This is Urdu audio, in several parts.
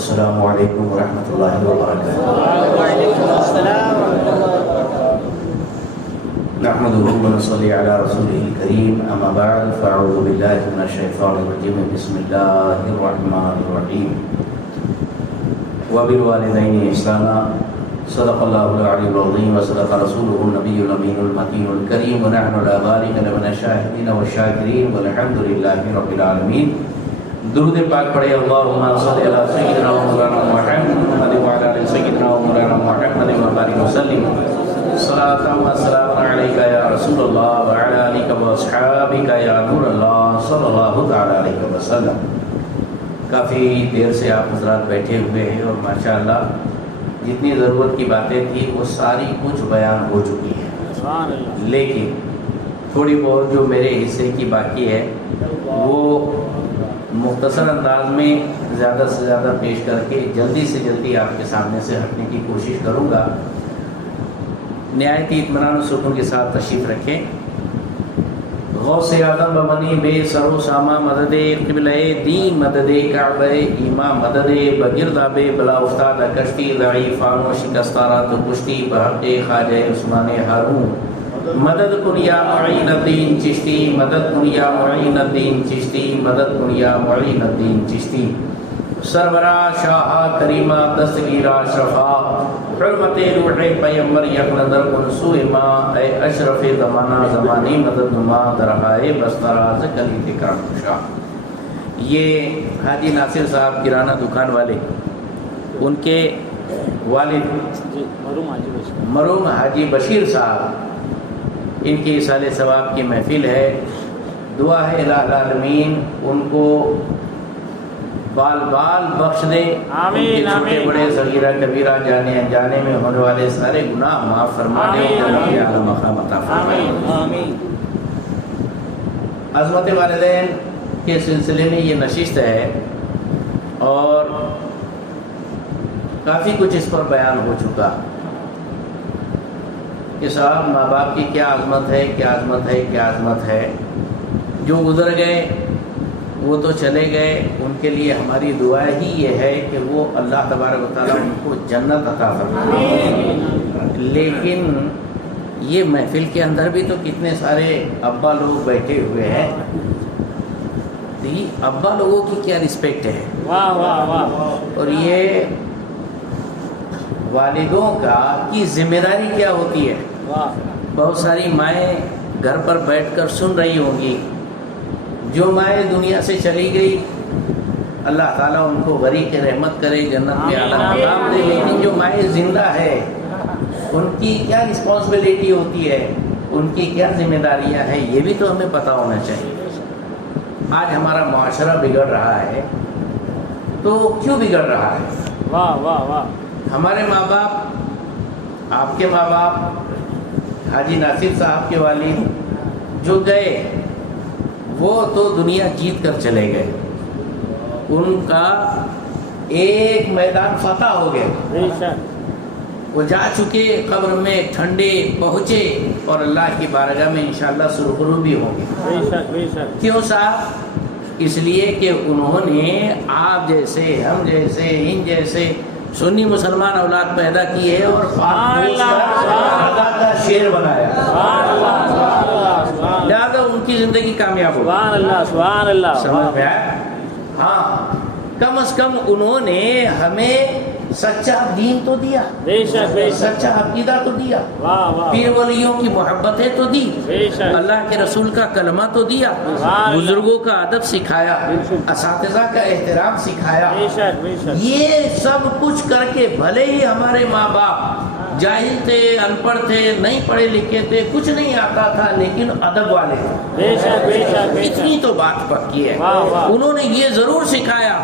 السلام علیکم ورحمۃ اللہ وبرکاتہ۔ وعلیکم السلام ورحمۃ اللہ وبرکاتہ۔ نحمده ونصلي على رسوله الكريم، اما بعد فاعوذ بالله من الشیطان الرجیم، بسم اللہ الرحمن الرحیم۔ وبالوالدین احسانا، صدق اللہ العلی العظیم وصدق رسولہ النبی الامین المتین الکریم، ونحن علی ذلک لمن الشاہدین والشاکرین والحمد للہ رب العالمین۔ درود پاک پڑھے اللہم صلی علی سیدنا و مولانا محمد وعلی آل سیدنا و مولانا محمد وبارک وسلم، صلاۃ و سلام علیک یا رسول اللہ وعلی آلک و اصحابک یا نور اللہ صلی اللہ تعالی علیہ وسلم۔ کافی دیر سے آپ حضرات بیٹھے ہوئے ہیں اور ماشاءاللہ جتنی ضرورت کی باتیں تھیں وہ ساری کچھ بیان ہو چکی ہیں، لیکن تھوڑی بہت جو میرے حصے کی باقی ہے وہ مختصر انداز میں زیادہ سے زیادہ پیش کر کے جلدی سے جلدی آپ کے سامنے سے ہٹنے کی کوشش کروں گا۔ نہایت اطمینان و سکون کے ساتھ تشریف رکھیں۔ غوث اعظم بمنی بے سرو ساما مدد قبلہ دین مدد کعبہ ایما مدد بگرداب بلا افتاد کشتی ضعیفان و شکستانہ تو کشتی بحق خواجہ عثمان ہارون مدد کن یا معین الدین چشتی، مدد کن یا معین الدین چشتی، مدد کن یا معین الدین چشتی۔ سرورا شاہ کریمہ دستگیرہ شفا حرمت روح پیمبر یک نظر کن سوئے ماں، اے اشرف زمانہ زمانی مدد نما درہائے بستراز کلی تکرام خوشا۔ یہ حاجی ناصر صاحب کرانہ دکان والے، ان کے والد مرحوم حاجی بشیر صاحب، ان کی اصال ثواب کی محفل ہے۔ دعا ہے الہ العالمین ان کو بال بال بخش دے، آمین، چھوٹے بڑے صغیرہ کبیرہ جانے انجانے میں ہونے والے سارے گناہ معاف فرما دے، اعلی مقام عطا فرما دے۔ عظمت والدین کے سلسلے میں یہ نشست ہے اور کافی کچھ اس پر بیان ہو چکا کہ صاحب ماں باپ کی کیا عظمت ہے، کیا عظمت ہے، کیا عظمت ہے۔ جو گزر گئے وہ تو چلے گئے، ان کے لیے ہماری دعا ہی یہ ہے کہ وہ اللہ تبارک و تعالیٰ ان کو جنت عطا فرمائے۔ لیکن یہ محفل کے اندر بھی تو کتنے سارے ابا لوگ بیٹھے ہوئے ہیں، ابا لوگوں کی کیا رسپیکٹ ہے، واہ واہ واہ، اور یہ والدوں کی ذمہ داری کیا ہوتی ہے۔ بہت ساری مائیں گھر پر بیٹھ کر سن رہی ہوں گی، جو مائیں دنیا سے چلی گئی اللہ تعالیٰ ان کو غریق رحمت کرے، جنت میں اعلیٰ مقام دے، لیکن جو مائیں زندہ ہے ان کی کیا رسپانسبلٹی ہوتی ہے، ان کی کیا ذمہ داریاں ہیں، یہ بھی تو ہمیں پتہ ہونا چاہیے۔ آج ہمارا معاشرہ بگڑ رہا ہے تو کیوں بگڑ رہا ہے؟ واہ واہ واہ، ہمارے ماں باپ، آپ کے ماں باپ، حاجی ناصر صاحب کے والد جو گئے وہ تو دنیا جیت کر چلے گئے، ان کا ایک میدان فتح ہو گیا، وہ جا چکے، قبر میں ٹھنڈے پہنچے اور اللہ کی بارگاہ میں انشاءاللہ سرخرو بھی ہوں گے۔ کیوں صاحب؟ اس لیے کہ انہوں نے آپ جیسے، ہم جیسے، ان جیسے سنی مسلمان اولاد پیدا کی ہے اور خدا کا شیر بنایا، لہذا ان کی زندگی کامیاب ہو۔ سبحان اللہ، سبحان اللہ، سمجھ میں آیا؟ ہاں، کم از کم انہوں نے ہمیں سچا دین تو دیا، سچا عقیدہ تو دیا، پیر ولیوں کی محبتیں تو دی، اللہ کے رسول کا کلمہ تو دیا، بزرگوں کا ادب سکھایا، اساتذہ کا احترام سکھایا۔ یہ سب کچھ کر کے بھلے ہی ہمارے ماں باپ جاہل تھے، ان پڑھ تھے، نہیں پڑھے لکھے تھے، کچھ نہیں آتا تھا، لیکن ادب والے تھے، اتنی تو بات پکی ہے۔ انہوں نے یہ ضرور سکھایا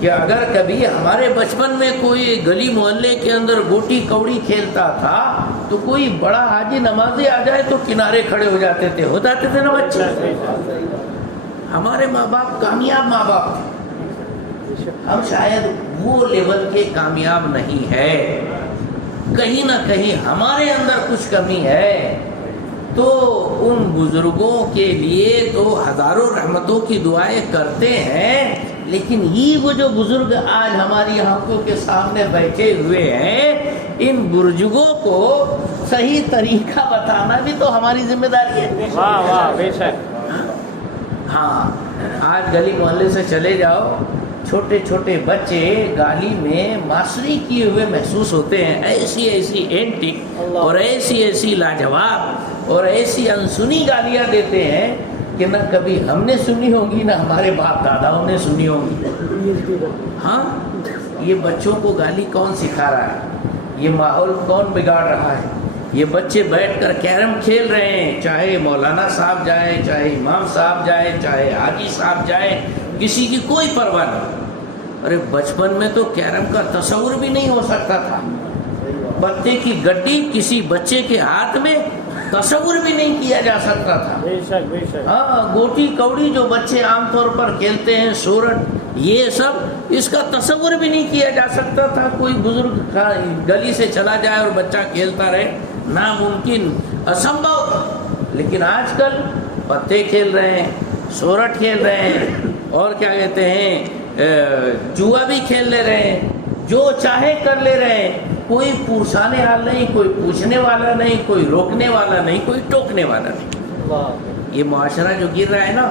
کہ اگر کبھی ہمارے بچپن میں کوئی گلی محلے کے اندر گوٹی کوڑی کھیلتا تھا تو کوئی بڑا حاجی نمازی آ جائے تو کنارے کھڑے ہو جاتے تھے نا بچے۔ ہمارے ماں باپ کامیاب ماں باپ تھے، ہم شاید وہ لیول کے کامیاب نہیں ہے، کہیں نہ کہیں ہمارے اندر کچھ کمی ہے۔ تو ان بزرگوں کے لیے تو ہزاروں رحمتوں کی دعائیں کرتے ہیں، لیکن یہ وہ جو بزرگ آج ہماری آنکھوں کے سامنے بیٹھے ہوئے ہیں، ان بزرگوں کو صحیح طریقہ بتانا بھی تو ہماری ذمہ داری ہے۔ واہ واہ، بے شک۔ ہاں، آج گلی محلے سے چلے جاؤ، چھوٹے چھوٹے بچے گالی میں ماسٹری کیے ہوئے محسوس ہوتے ہیں، ایسی ایسی اینٹک اور ایسی ایسی لاجواب اور ایسی انسنی گالیاں دیتے ہیں کہ نہ کبھی ہم نے سنی ہوں گی، نہ ہمارے باپ داداؤں نے سنی ہوں گی۔ ہاں، یہ بچوں کو گالی کون سکھا رہا ہے؟ یہ ماحول کون بگاڑ رہا ہے؟ یہ بچے بیٹھ کر کیرم کھیل رہے ہیں، چاہے مولانا صاحب جائیں، چاہے امام صاحب جائیں، چاہے حاجی صاحب جائیں، کسی کی کوئی پرواہ نہیں۔ ارے بچپن میں تو کیرم کا تصور بھی نہیں ہو سکتا تھا، پتے کی گڈی کسی بچے کے ہاتھ میں تصور بھی نہیں کیا جا سکتا تھا۔ بے شک بے شک۔ ہاں، گوٹی کوڑی جو بچے عام طور پر کھیلتے ہیں، سورٹ، یہ سب اس کا تصور بھی نہیں کیا جا سکتا تھا۔ کوئی بزرگ گلی سے چلا جائے اور بچہ کھیلتا رہے، ناممکن، اسمبھو۔ لیکن آج کل پتے کھیل رہے ہیں، سورٹ کھیل رہے ہیں، اور کیا کہتے ہیں، جوا بھی کھیل لے رہے ہیں، جو چاہے کر لے رہے ہیں۔ کوئی پرسانے حال نہیں، کوئی پوچھنے والا نہیں، کوئی روکنے والا نہیں، کوئی ٹوکنے والا نہیں۔ یہ معاشرہ جو گر رہا ہے نا،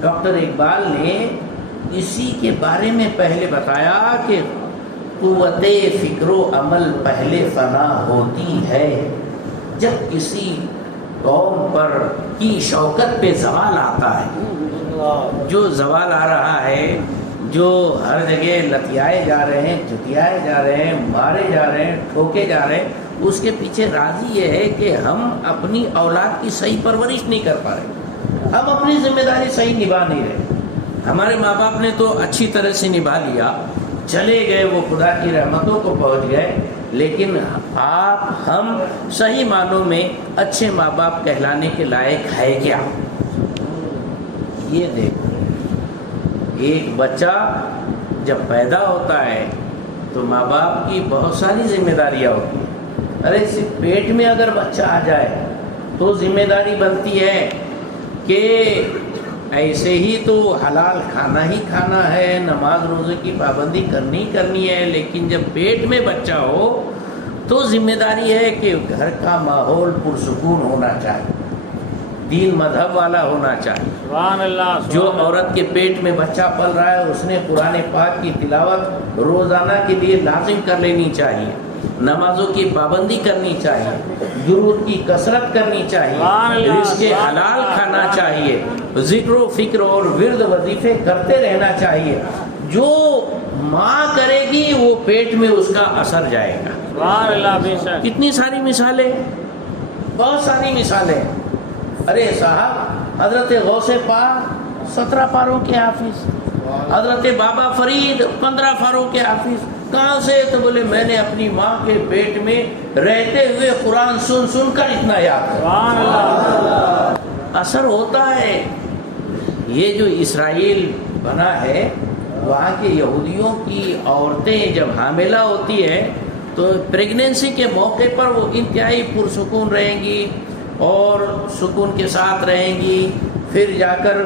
ڈاکٹر اقبال نے اسی کے بارے میں پہلے بتایا کہ قوت فکر و عمل پہلے فنا ہوتی ہے جب کسی قوم پر کی شوکت پہ زوال آتا ہے۔ جو زوال آ رہا ہے، جو ہر جگہ لتیائے جا رہے ہیں، جتیائے جا رہے ہیں، مارے جا رہے ہیں، ٹھوکے جا رہے ہیں، اس کے پیچھے راضی یہ ہے کہ ہم اپنی اولاد کی صحیح پرورش نہیں کر پا رہے، ہم اپنی ذمہ داری صحیح نبھا نہیں رہے۔ ہمارے ماں باپ نے تو اچھی طرح سے نبھا لیا، چلے گئے، وہ خدا کی رحمتوں کو پہنچ گئے، لیکن ہم صحیح معنوں میں اچھے ماں باپ کہلانے کے لائق ہے کیا؟ یہ دیکھو، ایک بچہ جب پیدا ہوتا ہے تو ماں باپ کی بہت ساری ذمہ داریاں ہوتی ہیں۔ ارے صرف پیٹ میں اگر بچہ آ جائے تو ذمہ داری بنتی ہے کہ ایسے ہی تو حلال کھانا ہی کھانا ہے، نماز روزے کی پابندی کرنی ہے، لیکن جب پیٹ میں بچہ ہو تو ذمہ داری ہے کہ گھر کا ماحول پرسکون ہونا چاہیے، دین مذہب والا ہونا چاہیے۔ سبحان اللہ۔ جو عورت کے پیٹ میں بچہ پل رہا ہے اس نے قرآن پاک کی تلاوت روزانہ کے لیے لازم کر لینی چاہیے، نمازوں کی پابندی کرنی چاہیے، درود کی کثرت کرنی چاہیے، رزق حلال کھانا چاہیے، ذکر و فکر اور ورد وظیفے کرتے رہنا چاہیے۔ جو ماں کرے گی وہ پیٹ میں اس کا اثر جائے گا۔ سبحان اللہ، بے شک۔ کتنی ساری مثالیں، بہت ساری مثالیں۔ ارے صاحب، حضرت غوث پاک 17 پاروں کے حافظ، حضرت بابا فرید 15 پاروں کے حافظ، کہاں سے؟ تو بولے میں نے اپنی ماں کے پیٹ میں رہتے ہوئے قرآن سن کر اتنا یاد ہے۔ سبحان اللہ۔ اثر ہوتا ہے۔ یہ جو اسرائیل بنا ہے، وہاں کے یہودیوں کی عورتیں جب حاملہ ہوتی ہیں تو پریگننسی کے موقع پر وہ انتہائی پرسکون رہیں گی اور سکون کے ساتھ رہیں گی، پھر جا کر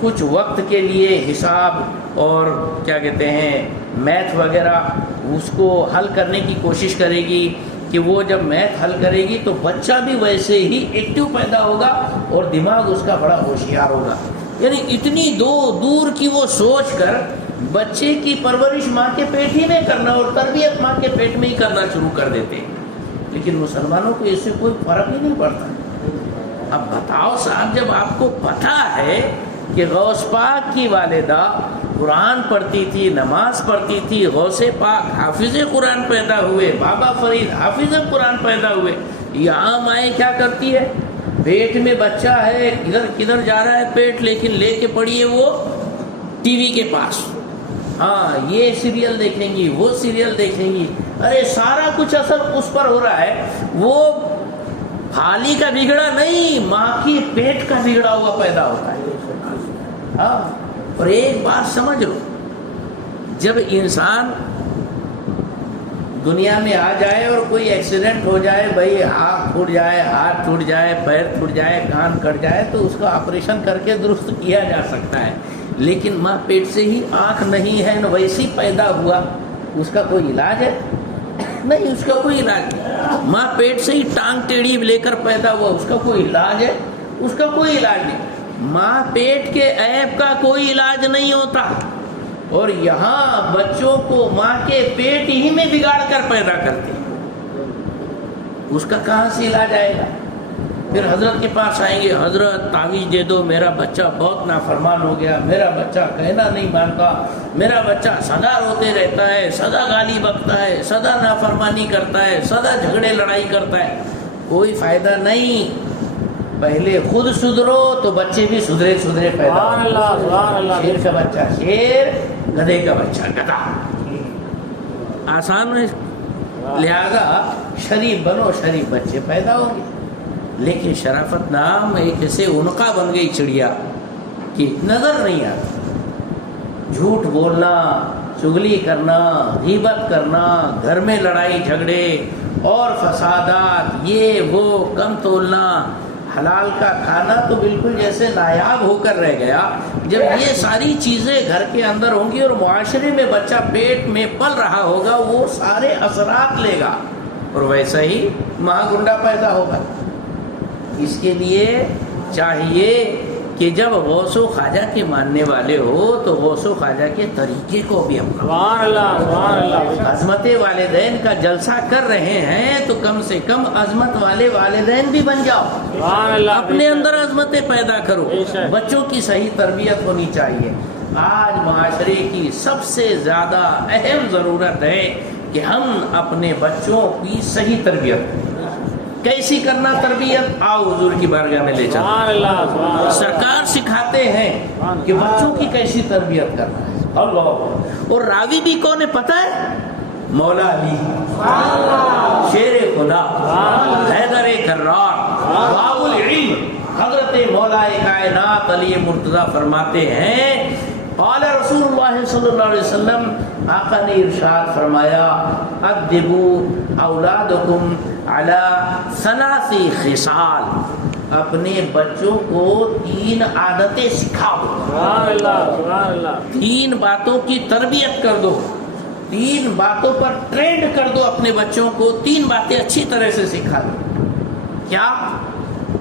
کچھ وقت کے لیے حساب اور کیا کہتے ہیں میتھ وغیرہ اس کو حل کرنے کی کوشش کرے گی کہ وہ جب میتھ حل کرے گی تو بچہ بھی ویسے ہی ایکٹیو پیدا ہوگا اور دماغ اس کا بڑا ہوشیار ہوگا۔ یعنی اتنی دور کی وہ سوچ کر بچے کی پرورش ماں کے پیٹ ہی میں کرنا اور تربیت ماں کے پیٹ میں ہی کرنا شروع کر دیتے ہیں، لیکن مسلمانوں کو اس سے کوئی فرق ہی نہیں پڑتا۔ اب بتاؤ صاحب، جب آپ کو پتہ ہے کہ غوث پاک کی والدہ قرآن پڑھتی تھی، نماز پڑھتی تھی، غوث پاک حافظ قرآن پیدا ہوئے، بابا فرید حافظ قرآن پیدا ہوئے، یہاں مائیں کیا کرتی ہے؟ پیٹ میں بچہ ہے، کدھر جا رہا ہے پیٹ، لیکن لے کے پڑی ہے وہ ٹی وی کے پاس، ہاں یہ سیریل دیکھیں گی، وہ سیریل دیکھیں گی۔ ارے سارا کچھ اثر اس پر ہو رہا ہے، وہ خالی کا بگڑا نہیں، ماں کی پیٹ کا بگڑا ہوا پیدا ہوتا ہے۔ ہاں، اور ایک بات سمجھ لو، جب انسان دنیا میں آ جائے اور کوئی ایکسیڈنٹ ہو جائے، بھائی آنکھ پھوٹ جائے، ہاتھ ٹوٹ جائے، پیر ٹوٹ جائے، کان کٹ جائے، تو اس کا آپریشن کر کے درست کیا جا سکتا ہے، لیکن ماں پیٹ سے ہی آنکھ نہیں ہے نہ ویسے ہی پیدا ہوا، اس کا کوئی علاج ہے؟ نہیں، اس کا کوئی علاج نہیں۔ ماں پیٹ سے ہی ٹانگ ٹیڑھی لے کر پیدا ہوا، اس کا کوئی علاج ہے؟ اس کا کوئی علاج نہیں۔ ماں پیٹ کے عیب کا کوئی علاج نہیں ہوتا، اور یہاں بچوں کو ماں کے پیٹ ہی میں بگاڑ کر پیدا کرتے ہیں، اس کا کہاں سے علاج آئے گا؟ پھر حضرت کے پاس آئیں گے، حضرت تعویذ دے دو، میرا بچہ بہت نافرمان ہو گیا، میرا بچہ کہنا نہیں مانتا، میرا بچہ سدا روتے رہتا ہے، سدا گالی بکتا ہے، سدا نافرمانی کرتا ہے، سدا جھگڑے لڑائی کرتا ہے۔ کوئی فائدہ نہیں، پہلے خود سدھرو تو بچے بھی سدھرے سدھرے پیدا ہوں۔ شیر کا بچہ شیر، گدھے کا بچہ گدھا، آسان ہے۔ لہذا شریف بنو، شریف بچے پیدا ہوں گے۔ لیکن شرافت نام ایک ایسے عنقا بن گئی چڑیا کہ نظر نہیں آتی۔ جھوٹ بولنا، چغلی کرنا، غیبت کرنا، گھر میں لڑائی جھگڑے اور فسادات، یہ وہ کم تولنا، حلال کا کھانا تو بالکل جیسے نایاب ہو کر رہ گیا۔ جب یہ ساری چیزیں گھر کے اندر ہوں گی اور معاشرے میں بچہ پیٹ میں پل رہا ہوگا، وہ سارے اثرات لے گا اور ویسا ہی مہا گنڈا پیدا ہوگا۔ اس کے لیے چاہیے کہ جب غوث و خواجہ کے ماننے والے ہو تو غوث و خواجہ کے طریقے کو بھی اپناؤ۔ سبحان اللہ، سبحان اللہ۔ عظمت والدین کا جلسہ کر رہے ہیں تو کم سے کم عظمت والے والدین بھی بن جاؤ، سبحان اللہ۔ اپنے اندر عظمتیں پیدا کرو۔ بے شک۔ بچوں کی صحیح تربیت ہونی چاہیے۔ آج معاشرے کی سب سے زیادہ اہم ضرورت ہے کہ ہم اپنے بچوں کی صحیح تربیت کریں۔ کیسی کرنا تربیت؟ آؤ حضور کی بارگاہ میں لے چلو۔ سبحان اللہ، سبحان اللہ۔ سرکار سکھاتے ہیں کہ بچوں کی کیسی تربیت کرنا ہے۔ اللہ، اور راوی بھی کون ہے پتہ ہے؟ مولا علی، شیر خدا، حیدر کرار، باب العلم، حضرت مولا کائنات علی مرتضیٰ فرماتے ہیں، قال رسول اللہ صلی اللہ علیہ وسلم، آقا نے ارشاد فرمایا، ادبوا اولادکم علی ثلاث خصال، اپنے بچوں کو 3 عادتیں سکھاؤ، سبحان اللہ، سبحان اللہ۔ 3 باتوں کی تربیت کر دو، 3 باتوں پر ٹرینڈ کر دو اپنے بچوں کو، 3 باتیں اچھی طرح سے سکھا دو۔ کیا؟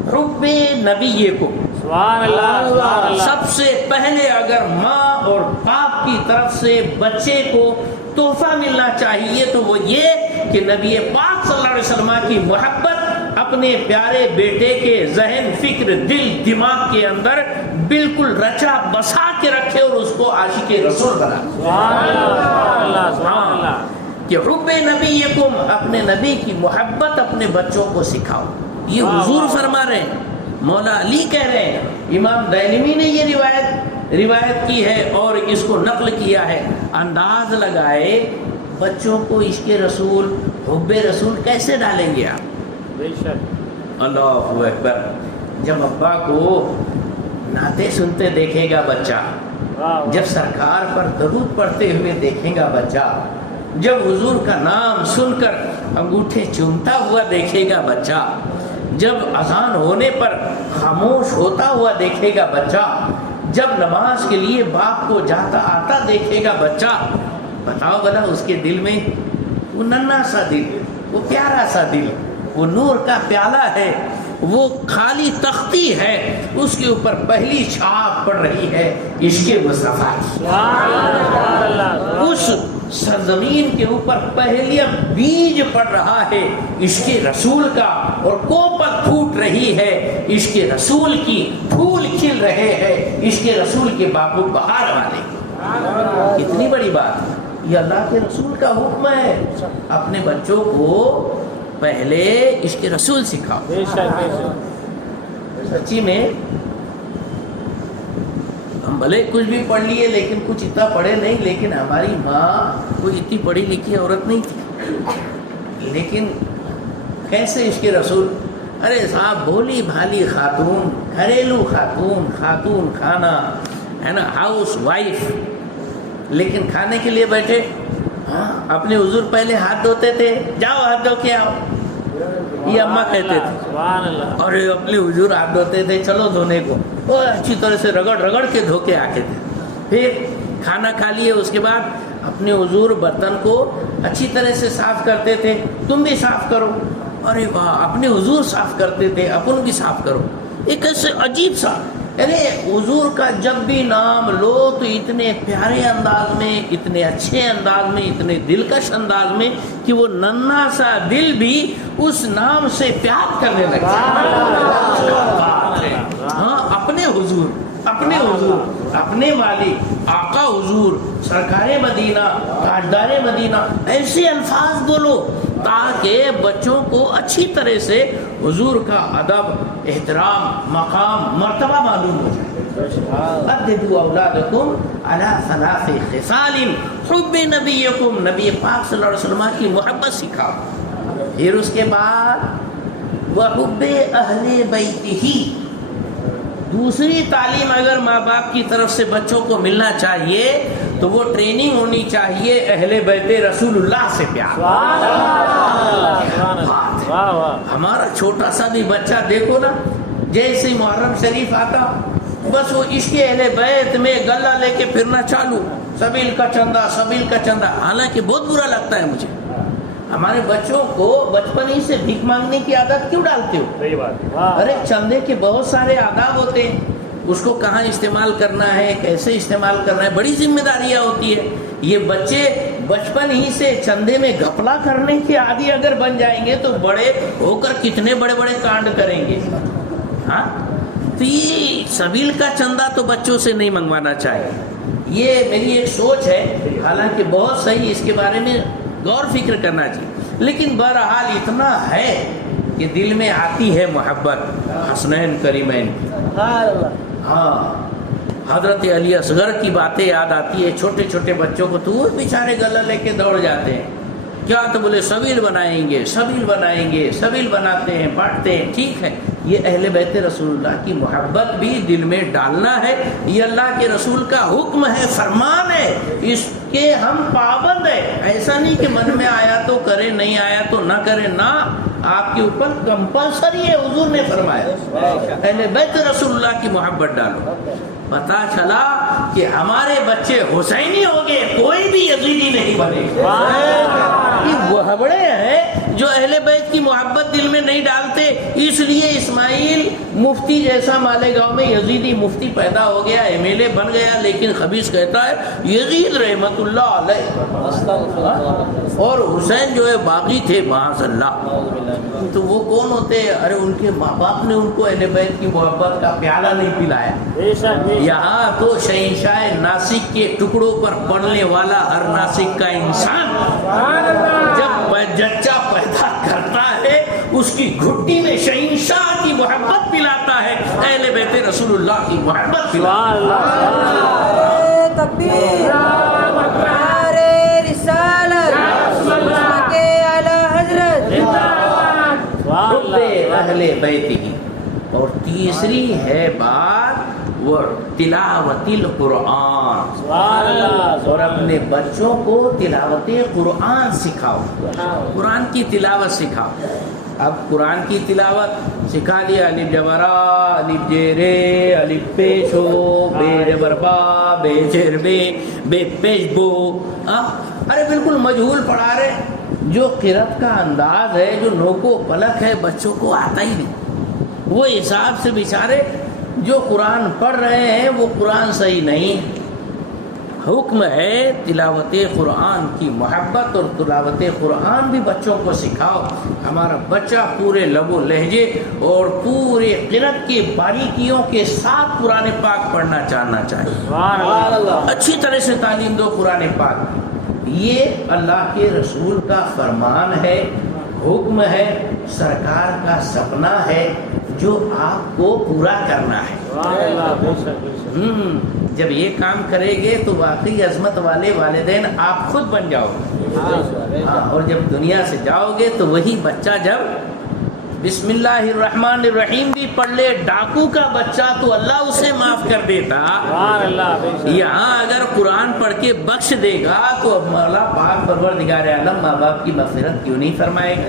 حب نبیکم، سبحان اللہ، سبحان اللہ۔ سب سے پہلے اگر ماں اور باپ کی طرف سے بچے کو تحفہ ملنا چاہیے تو وہ یہ کہ نبی پاک صلی اللہ علیہ وسلم کی محبت اپنے پیارے بیٹے کے ذہن، فکر، دل، دماغ کے اندر بالکل رچا بسا کے رکھے اور اس کو عاشق رسول بنا۔ سبحان اللہ، سبحان اللہ، سبحان اللہ۔ کہ حب نبیکم، اپنے نبی کی محبت اپنے بچوں کو سکھاؤ۔ یہ حضور فرما رہے ہیں، مولا علی کہہ رہے ہیں، امام دارمی نے یہ روایت کی ہے اور اس کو نقل کیا ہے۔ انداز لگائے بچوں کو عشق رسول، حب رسول کیسے ڈالیں گے آپ؟ بے شک۔ اللہ اکبر۔ جب ابا کو نعتیں سنتے دیکھے گا بچہ، جب سرکار پر درود پڑھتے ہوئے دیکھے گا بچہ، جب حضور کا نام سن کر انگوٹھے چومتا ہوا دیکھے گا بچہ، جب اذان ہونے پر خاموش ہوتا ہوا دیکھے گا بچہ، جب نماز کے لیے باپ کو جاتا آتا دیکھے گا بچہ، بتاؤ بھلا اس کے دل میں وہ ننھا سا دل، وہ پیارا سا دل، وہ نور کا پیالہ ہے، وہ خالی تختی ہے، اس کے اوپر پہلی چھاپ پڑ رہی ہے عشق مصطفیٰ کی۔ اس سرزمین کے اوپر پہلے بیج پڑ رہا ہے عشق رسول کا، اور کوپت پھوٹ رہی ہے عشق رسول کی، پھول کھل رہے ہیں عشق رسول کے باغ و بہار والے۔ کتنی بڑی بات، یہ اللہ کے رسول کا حکم ہے، اپنے بچوں کو پہلے عشق رسول سکھاؤ۔ بے شک، بے شک۔ سچی میں ہم بھلے کچھ بھی پڑھ لیے لیکن کچھ اتنا پڑھے نہیں، لیکن ہماری ماں کوئی اتنی پڑھی لکھی عورت نہیں تھی، لیکن کیسے عشق رسول؟ ارے صاحب بھولی بھالی خاتون، گھریلو خاتون، خاتون خانہ ہے نا، ہاؤس وائف، لیکن کھانے کے لیے بیٹھے، ہاں اپنے حضور پہلے ہاتھ دھوتے تھے، جاؤ ہاتھ دھو کے آؤ، یہ اماں کہتے تھے، سبحان اللہ۔ اور اپنے حضور ہاتھ دھوتے تھے، چلو دھونے کو، اور اچھی طرح سے رگڑ رگڑ کے دھو کے آتے تھے۔ پھر کھانا کھا لیے اس کے بعد اپنے حضور برتن کو اچھی طرح سے صاف کرتے تھے، تم بھی صاف کرو. ارے واہ، اپنے حضور صاف کرتے تھے، اپن بھی صاف کرو. ایک ایسے عجیب سا، ارے حضور کا جب بھی نام لو تو اتنے پیارے انداز میں، اتنے اچھے انداز میں، اتنے دلکش انداز میں کہ وہ ننھا سا دل بھی اس نام سے پیار کرنے لگتا ہے. ہاں، اپنے حضور، اپنے حضور، اپنے مالک آقا حضور سرکار مدینہ، تاجدار مدینہ، ایسے الفاظ بولو تاکہ بچوں کو اچھی طرح سے حضور کا ادب، احترام، مقام، مرتبہ معلوم ہو جائے. ادبوا اولادکم علی ثلاث خصال حب نبیکم، نبی پاک صلی اللہ علیہ وسلم کی محبت سکھاؤ. پھر اس کے بعد وحب اہل بیتہ، دوسری تعلیم اگر ماں باپ کی طرف سے بچوں کو ملنا چاہیے تو وہ ٹریننگ ہونی چاہیے اہل بیت رسول اللہ سے پیار. ہمارا چھوٹا سا بھی بچہ دیکھو نا، جیسے محرم شریف آتا بس وہ عشق اہل بیت میں گلہ لے کے پھرنا چالو، سبیل کا چندہ، سبیل کا چندہ. حالانکہ بہت برا لگتا ہے مجھے، ہمارے بچوں کو بچپن ہی سے بھیک مانگنے کی عادت کیوں ڈالتے ہو؟ صحیح بات. ارے چندے کے بہت سارے آداب ہوتے ہیں، اس کو کہاں استعمال کرنا ہے، کیسے استعمال کرنا ہے، بڑی ذمہ داریاں ہوتی ہے. یہ بچے بچپن ہی سے چندے میں گھپلا کرنے کے عادی اگر بن جائیں گے تو بڑے ہو کر کتنے بڑے بڑے کانڈ کریں گے. ہاں، تو یہ سبیل کا چندہ تو بچوں سے نہیں منگوانا چاہیے. یہ میری ایک سوچ ہے، حالانکہ بہت صحیح، اس کے بارے میں غور فکر کرنا چاہیے. لیکن بہرحال اتنا ہے کہ دل میں آتی ہے محبت حسنین کریمین. ہاں، حضرت علی اصغر کی باتیں یاد آتی ہے. چھوٹے چھوٹے بچوں کو تو وہ بیچارے گلہ لے کے دوڑ جاتے ہیں. کیا تو بولے سبیل بنائیں گے، سبیل بنائیں گے، سبیل بناتے ہیں، بانٹتے ہیں. ٹھیک ہے، یہ اہل بیت رسول اللہ کی محبت بھی دل میں ڈالنا ہے. یہ اللہ کے رسول کا حکم ہے، فرمان ہے، اس کے ہم پابند ہیں. ایسا نہیں کہ من میں آیا تو کرے، نہیں آیا تو نہ کرے. نہ، آپ کے اوپر کمپلسری ہے، حضور نے فرمایا اہل بیت رسول اللہ کی محبت ڈالو. پتا چلا کہ ہمارے بچے حسینی ہو گئے، کوئی بھی یزیدی نہیں بنے. یہ وہ بڑے ہیں جو اہل بیت کی محبت دل میں نہیں ڈالتے. اس لیے اسماعیل مفتی جیسا مالیگاؤں میں یزیدی مفتی پیدا ہو گیا، ایم ایل اے بن گیا، لیکن خبیث کہتا ہے یزید رحمت اللہ علیہ، اور حسین جو ہے باقی تھے معاذ اللہ. تو وہ کون ہوتے؟ ارے ان کے ماں باپ نے ان کو اہل بیت کی محبت کا پیالہ نہیں پلایا. یہاں تو شہنشاہ ناسک کے ٹکڑوں پر پڑنے والا ہر ناسک کا انسان جب جچہ پیدا کرتا ہے اس کی گھٹی میں شہنشاہ کی محبت پلاتا ہے، اہل بیت رسول اللہ کی محبت پلاتا ہے. تکبیر، نعرہ رسالت، کے اعلی حضرت، حب اہل بیت ہی. اور تیسری ہے بات وہ تلاوت القرآن. اور اپنے بچوں کو تلاوت قرآن سکھاؤ، قرآن کی تلاوت سکھاؤ. اب قرآن کی تلاوت سکھا لیا، الف جبرا، الف جیرے، الف پیشو، بے جبربا، بے جربے، بے پیش بو. ارے بالکل مجہول پڑھا رہے. جو قرأت کا انداز ہے، جو نوکو پلک ہے، بچوں کو آتا ہی نہیں. وہ حساب سے بیچارے جو قرآن پڑھ رہے ہیں وہ قرآن صحیح نہیں. حکم ہے تلاوت قرآن کی محبت، اور تلاوت قرآن بھی بچوں کو سکھاؤ. ہمارا بچہ پورے لب و لہجے اور پورے قرأت کی باریکیوں کے ساتھ قرآن پاک پڑھنا چاہنا چاہیے. اچھی طرح سے تعلیم دو قرآن پاک. یہ اللہ کے رسول کا فرمان ہے، حکم ہے، سرکار کا سپنا ہے جو آپ کو پورا کرنا ہے. جب یہ کام کرے گے تو واقعی عظمت والے والدین آپ خود بن جاؤ گے. اور جب دنیا سے جاؤ گے تو وہی بچہ جب بسم اللہ الرحمن الرحیم بھی پڑھ لے، ڈاکو کا بچہ تو اللہ اسے معاف کر دیتا. یہاں اگر قرآن پڑھ کے بخش دے گا تو اب مولا پاک پروردگار عالم ماں باپ کی مغفرت کیوں نہیں فرمائے گا؟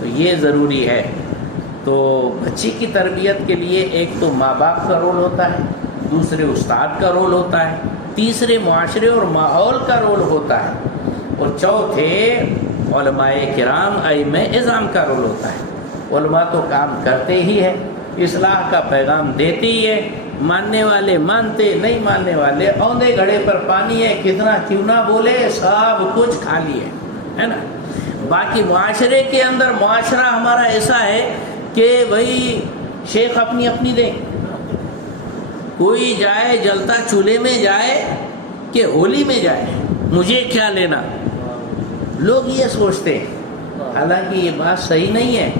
تو یہ ضروری ہے. تو بچے کی تربیت کے لیے ایک تو ماں باپ کا رول ہوتا ہے، دوسرے استاد کا رول ہوتا ہے، تیسرے معاشرے اور ماحول کا رول ہوتا ہے، اور چوتھے علماء کرام ائمہ اعظام کا رول ہوتا ہے۔ علماء تو کام کرتے ہی ہیں، اصلاح کا پیغام دیتے ہی ہے، ماننے والے مانتے، نہیں ماننے والے اوندے گھڑے پر پانی ہے، کتنا کیوں نہ بولے، سب کچھ خالی ہے نا۔ باقی معاشرے کے اندر معاشرہ ہمارا ایسا ہے کہ بھائی شیخ اپنی اپنی دیں، کوئی جائے جلتا چولہے میں جائے کہ ہولی میں جائے، مجھے کیا لینا، لوگ یہ سوچتے ہیں، حالانکہ یہ بات صحیح نہیں ہے۔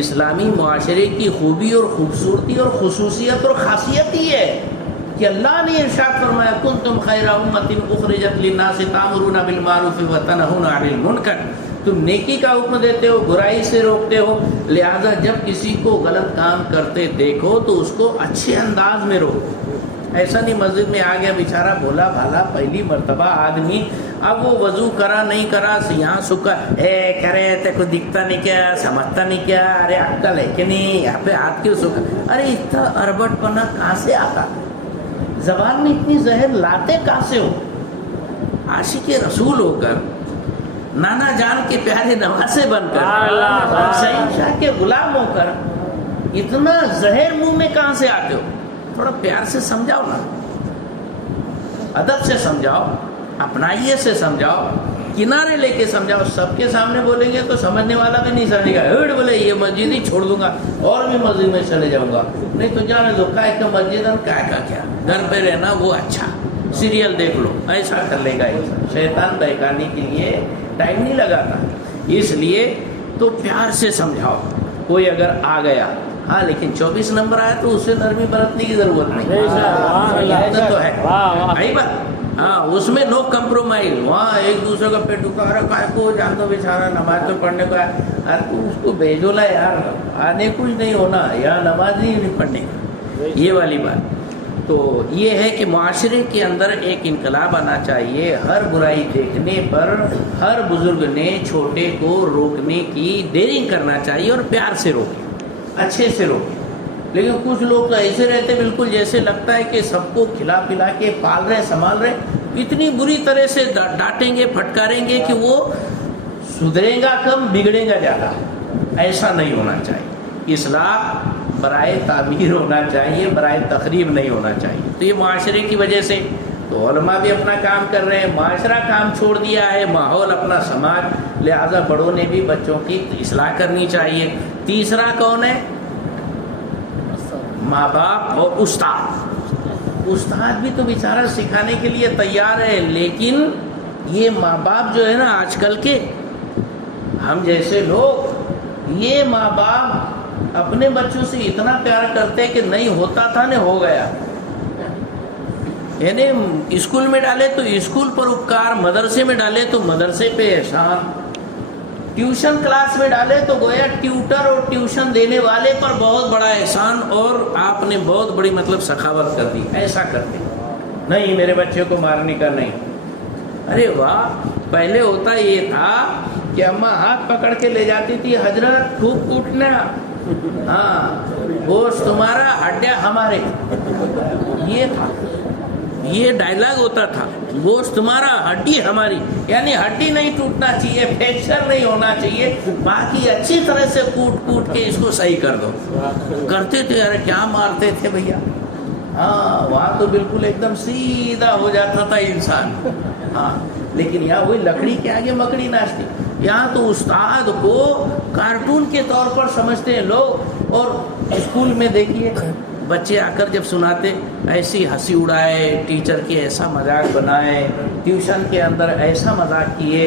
اسلامی معاشرے کی خوبی اور خوبصورتی اور خصوصیت اور خاصیت ہی ہے کہ اللہ نے ارشاد فرمایا کنتم خیر امۃ اخرجت للناس تأمرون بالمعروف وتنہون عن المنکر، تم نیکی کا حکم دیتے ہو، برائی سے روکتے ہو، لہذا جب کسی کو غلط کام کرتے دیکھو تو اس کو اچھے انداز میں روکو۔ ایسا نہیں مسجد میں آ گیا بیچارہ بھولا بھالا پہلی مرتبہ آدمی، اب وہ وضو کرا نہیں کرا، یہاں سکا کرے تے کو دکھتا نہیں کیا، سمجھتا نہیں کیا، ارے عقل ہے کہ نہیں، یہاں پہ ہاتھ کیوں سکا، ارے اتنا اربٹ پنا کہاں سے آتا، زبان میں اتنی زہر لاتے کہاں سے ہو؟ عاشق رسول ہو کر، نانا جان کے پیارے نواسے بن کر، حسین شاہ کے غلام ہو کر اتنا زہر منہ میں کہاں سے آتے ہو؟ تھوڑا پیار سے سمجھاؤ نا، ادب سے سمجھاؤ، اپنائیے سے سمجھاؤ، کنارے لے کے سمجھاؤ۔ سب کے سامنے بولیں گے تو سمجھنے والا بھی نہیں سمجھے گا، ہیڈ بولے یہ مسجد ہی چھوڑ دوں گا اور بھی مسجد میں چلے جاؤں گا، نہیں تو جانے دو، کائے کا مسجد اور کائے کا کیا، گھر پہ رہنا وہ اچھا، سیریل دیکھ لو، ایسا کر لے گا انسان۔ شیطان بہکانے کے لیے ٹائم نہیں لگاتا، اس لیے تو پیار سے سمجھاؤ۔ کوئی اگر آ گیا، ہاں لیکن 24 نمبر آیا تو اسے نرمی برتنے کی ضرورت نہیں، تو ہے بھائی بات، ہاں اس میں نو کمپرومائز، وہاں ایک دوسرے کا پیٹ دکھا رہا، کائے کو جان دو بیچارہ نماز تو پڑھنے کو ہے، اس کو بھیجو لا یار، آنے کچھ نہیں ہونا، یہاں نماز نہیں پڑھنے کی، یہ والی بات۔ تو یہ ہے کہ معاشرے کے اندر ایک انقلاب آنا چاہیے، ہر برائی دیکھنے پر ہر بزرگ نے چھوٹے کو روکنے کی دیری کرنا چاہیے اور پیار سے روکے، اچھے سے روکے۔ لیکن کچھ لوگ تو ایسے رہتے بالکل جیسے لگتا ہے کہ سب کو کھلا پلا کے پال رہے سنبھال رہے، اتنی بری طرح سے ڈانٹیں گے پھٹکاریں گے کہ وہ سدھرے گا کم بگڑے گا زیادہ۔ ایسا نہیں ہونا چاہیے، اصلاح برائے تعمیر ہونا چاہیے، برائے تخریب نہیں ہونا چاہیے۔ تو یہ معاشرے کی وجہ سے تو علماء بھی اپنا کام کر رہے ہیں، معاشرہ کام چھوڑ دیا ہے، ماحول اپنا سماج، لہذا بڑوں نے بھی بچوں کی اصلاح کرنی چاہیے۔ تیسرا کون ہے؟ ماں باپ اور استاد۔ استاد بھی تو بیچارہ سکھانے کے لیے تیار ہے، لیکن یہ ماں باپ جو ہے نا آج کل کے، ہم جیسے لوگ، یہ ماں باپ اپنے بچوں سے اتنا پیار کرتے کہ نہیں ہوتا تھا نہ ہو گیا، یعنی اسکول میں ڈالے تو اسکول پر اپکار، مدرسے میں ڈالے تو مدرسے پہ احسان، ٹیوشن کلاس میں ڈالے تو گویا ٹیوٹر اور ٹیوشن دینے والے پر بہت بڑا احسان، اور آپ نے بہت بڑی مطلب سخاوت کر دی۔ ایسا کرتے نہیں، میرے بچے کو مارنے کا نہیں۔ ارے واہ، پہلے ہوتا یہ تھا کہ اماں ہاتھ پکڑ کے لے جاتی تھی، حضرت خوب کوٹنا، ہاں گوشت تمہارا ہڈیاں ہمارے، یہ تھا، یہ ڈائلاگ ہوتا تھا، گوشت تمہارا ہڈی ہماری، یعنی ہڈی نہیں ٹوٹنا چاہیے، فریکچر نہیں ہونا چاہیے، باقی اچھی طرح سے کوٹ کوٹ کے اس کو صحیح کر دو۔ کرتے تھے، ارے کیا مارتے تھے بھیا، ہاں وہاں تو بالکل ایک دم سیدھا ہو جاتا تھا انسان، ہاں لیکن یہاں وہی لکڑی کے آگے مکڑی ناچتی، یہاں تو استاد کو کارٹون کے طور پر سمجھتے ہیں لوگ۔ اور اسکول میں دیکھیے بچے آ کر جب سناتے، ایسی ہنسی اڑائے، ٹیچر کی ایسا مذاق بنائے، ٹیوشن کے اندر ایسا مذاق کیے،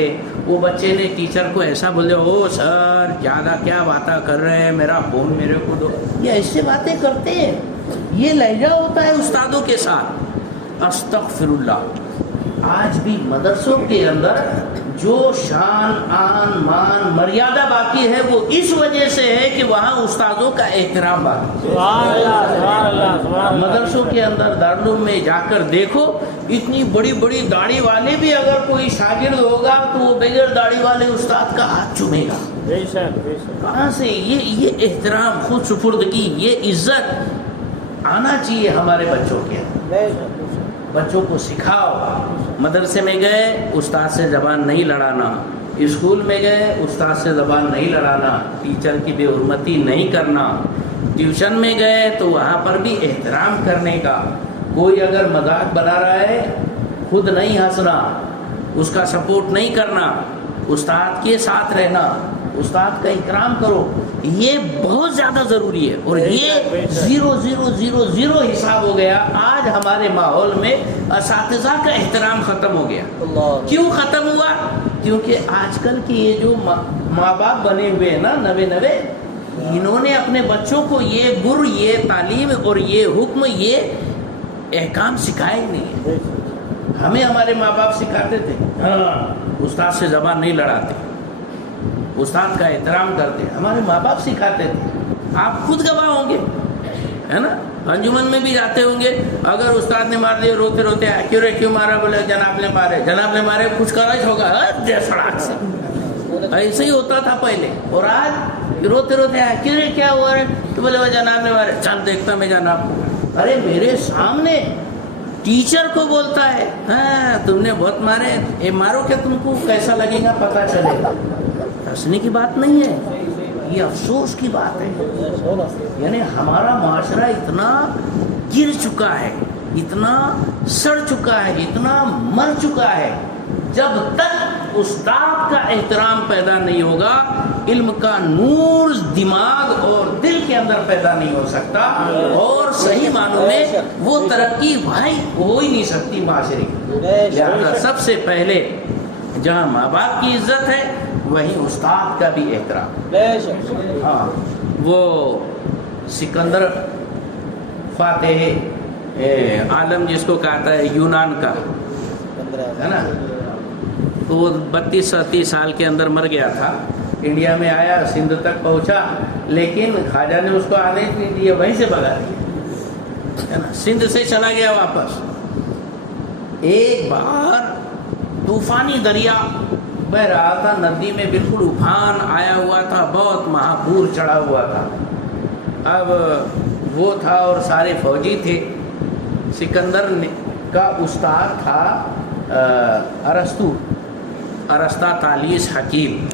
وہ بچے نے ٹیچر کو ایسا بولے، او سر کیا باتیں کر رہے ہیں، میرا فون میرے کو دو، یہ ایسے باتیں کرتے ہیں، یہ لہجہ ہوتا ہے استادوں کے ساتھ۔ استغفر اللہ۔ آج بھی مدرسوں کے اندر جو شان، آن، مان، مریادہ باقی ہے وہ اس وجہ سے ہے کہ وہاں استادوں کا احترام باقی ہے۔ مدرسوں کے اندر دارالعلوم میں جا کر دیکھو، اتنی بڑی بڑی داڑھی والے بھی اگر کوئی شاگرد ہوگا تو وہ بغیر داڑھی والے استاد کا ہاتھ چومے گا۔ کہاں سے یہ احترام، خود سپردگی، یہ عزت آنا چاہیے ہمارے بچوں کے. بچوں کو سکھاؤ. مدرسے میں گئے استاد سے زبان نہیں لڑانا, اسکول میں گئے استاد سے زبان نہیں لڑانا, ٹیچر کی بے حرمتی نہیں کرنا. ٹیوشن میں گئے تو وہاں پر بھی احترام کرنے کا. کوئی اگر مذاق بنا رہا ہے خود نہیں ہنسنا, اس کا سپورٹ نہیں کرنا, استاد کے ساتھ رہنا, استاد کا اکرام کرو. یہ بہت زیادہ ضروری ہے. اور یہ 0.000 حساب ہو گیا. آج ہمارے ماحول میں اساتذہ کا احترام ختم ہو گیا. کیوں ختم ہوا؟ کیونکہ آج کل کے یہ جو ماں باپ بنے ہوئے ہیں نا نوے, انہوں نے اپنے بچوں کو یہ گر, یہ تعلیم اور یہ حکم, یہ احکام سکھائے نہیں ہے. ہمیں ہمارے ماں باپ سکھاتے تھے استاد سے زبان نہیں لڑاتے, استاد کا احترام کرتے. ہمارے ماں باپ سکھاتے تھے. آپ خود گواہ ہوں گے, ہے نا, انجمن میں بھی جاتے ہوں گے. اگر استاد نے مار دیا روتے روتے کیوں مارا, بولے جناب نے مارے, کچھ کرش ہوگا سڑک سے. ایسے ہی ہوتا تھا پہلے. اور آج روتے روتے کیا ہوا ہے, تو بولے وہ جناب نے مارے, چل دیکھتا میں جناب. ارے میرے سامنے ٹیچر کو بولتا ہے ہاں تم نے بہت مارے, یہ مارو کہ تم کو کیسا لگے گا پتہ چلے گا. ہنسنے کی بات نہیں ہے, یہ افسوس کی بات ہے. یعنی ہمارا معاشرہ اتنا گر چکا ہے, اتنا سڑ چکا ہے, اتنا مر چکا ہے. جب تک استاد کا احترام پیدا نہیں ہوگا, علم کا نور دماغ اور دل کے اندر پیدا نہیں ہو سکتا, اور صحیح معنوں میں وہ ترقی ہو ہی نہیں سکتی معاشرے کی. لہذا سب سے پہلے جہاں ماں باپ کی عزت ہے وہیں استاد کا بھی احترام. ہاں, وہ سکندر فاتح عالم جس کو کہتا ہے یونان کا, ہے نا, تو وہ 32-37 سال کے اندر مر گیا تھا. انڈیا میں آیا, سندھ تک پہنچا, لیکن خواجہ نے اس کو آنے نہیں دیا, وہیں سے بھگا دیا, ہے نا, سندھ سے چلا گیا واپس. ایک بار طوفانی دریا بہ رہا تھا, ندی میں بالکل افان آیا ہوا تھا, بہت مہاپور چڑھا ہوا تھا. اب وہ تھا اور سارے فوجی تھے. سکندر کا استاد تھا ارسطاطالیس حکیم,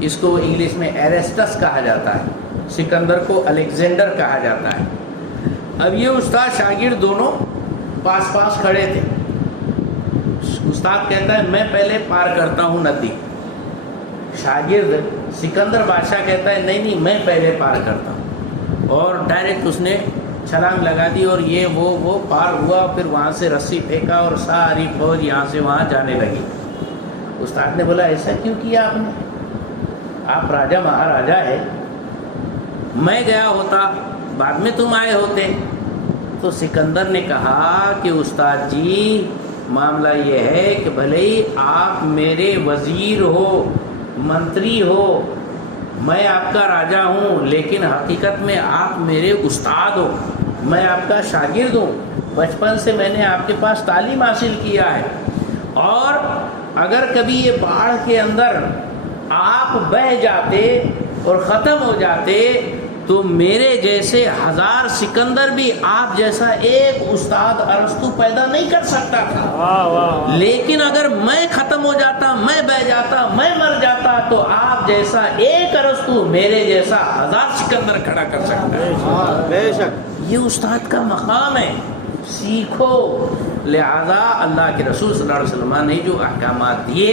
اس کو انگلش میں ایرسٹس کہا جاتا ہے, سکندر کو الیگزینڈر کہا جاتا ہے. اب یہ استاد شاگرد دونوں پاس پاس کھڑے تھے. استاد کہتا ہے میں پہلے پار کرتا ہوں ندی. شاگرد سکندر بادشاہ کہتا ہے نہیں میں پہلے پار کرتا ہوں, اور ڈائریکٹ اس نے چھلانگ لگا دی اور یہ وہ پار ہوا. پھر وہاں سے رسی پھینکا اور ساری فوج یہاں سے وہاں جانے لگی. استاد نے بولا ایسا کیوں کیا آپ نے, آپ راجا مہاراجا ہے, میں گیا ہوتا بعد میں تم آئے ہوتے. تو سکندر نے کہا کہ استاد جی معاملہ یہ ہے کہ بھلے ہی آپ میرے وزیر ہو, منتری ہو, میں آپ کا راجا ہوں, لیکن حقیقت میں آپ میرے استاد ہو, میں آپ کا شاگرد ہوں. بچپن سے میں نے آپ کے پاس تعلیم حاصل کیا ہے, اور اگر کبھی یہ باڑھ کے اندر آپ بہہ جاتے اور ختم ہو جاتے تو میرے جیسے 1000 سکندر بھی آپ جیسا ایک استاد ارسطو پیدا نہیں کر سکتا تھا. لیکن اگر میں ختم ہو جاتا, میں بہ جاتا, میں مر جاتا, تو آپ جیسا ایک ارسطو میرے جیسا 1000 سکندر کھڑا کر سکتا ہے. بے شک یہ استاد کا مقام ہے, سیکھو. لہذا اللہ کے رسول صلی اللہ علیہ وسلم نے جو احکامات دیے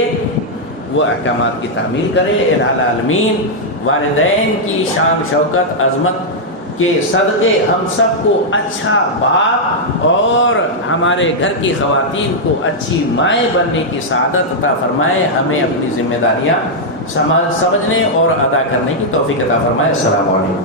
وہ احکامات کی تعمیل کرے. الہ العالمین والدین کی شان شوکت عظمت کے صدقے ہم سب کو اچھا باپ اور ہمارے گھر کی خواتین کو اچھی مائیں بننے کی سعادت عطا فرمائے. ہمیں اپنی ذمہ داریاں سمجھنے اور ادا کرنے کی توفیق عطا فرمائے. السلام علیکم.